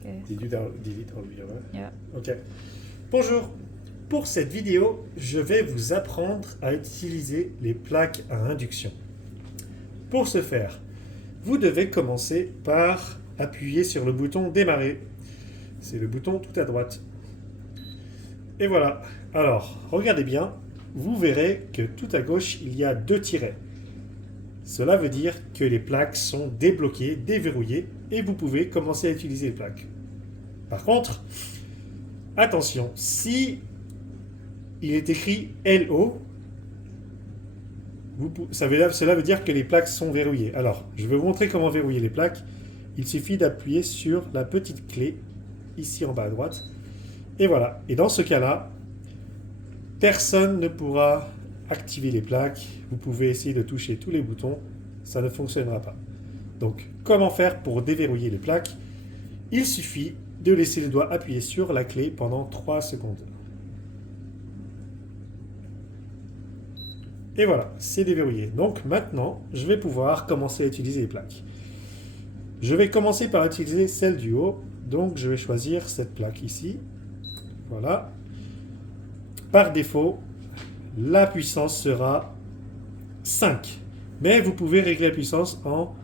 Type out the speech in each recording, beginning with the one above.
Okay. Did you delete all your work? Yeah. Ok. Bonjour. Pour cette vidéo, je vais vous apprendre à utiliser les plaques à induction. Pour ce faire, vous devez commencer par appuyer sur le bouton démarrer. C'est le bouton tout à droite. Et voilà. Alors, regardez bien. Vous verrez que tout à gauche, il y a 2 tirets. Cela veut dire que les plaques sont débloquées, déverrouillées, et vous pouvez commencer à utiliser les plaques. Par contre, attention, si il est écrit LO, cela veut dire que les plaques sont verrouillées. Alors, je vais vous montrer comment verrouiller les plaques. Il suffit d'appuyer sur la petite clé, ici en bas à droite. Et voilà. Et dans ce cas-là, personne ne pourra activer les plaques. Vous pouvez essayer de toucher tous les boutons. Ça ne fonctionnera pas. Donc, comment faire pour déverrouiller les plaques? Il suffit de laisser le doigt appuyer sur la clé pendant 3 secondes. Et voilà, c'est déverrouillé. Donc maintenant, je vais pouvoir commencer à utiliser les plaques. Je vais commencer par utiliser celle du haut. Donc je vais choisir cette plaque ici. Voilà. Par défaut, la puissance sera 5. Mais vous pouvez régler la puissance en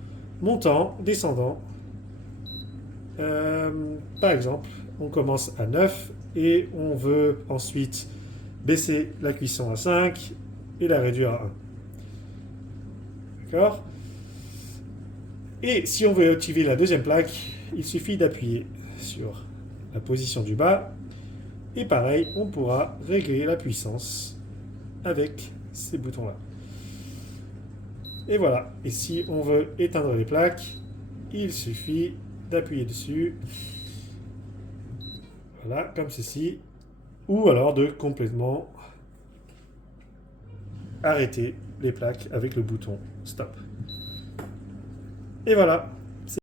montant, descendant. Par exemple, on commence à 9 et on veut ensuite baisser la cuisson à 5 et la réduire à 1. D'accord? Et si on veut activer la deuxième plaque, il suffit d'appuyer sur la position du bas. Et pareil, on pourra régler la puissance avec ces boutons-là. Et voilà. Et si on veut éteindre les plaques, il suffit d'appuyer dessus. Voilà, comme ceci. Ou alors de complètement arrêter les plaques avec le bouton stop. Et voilà.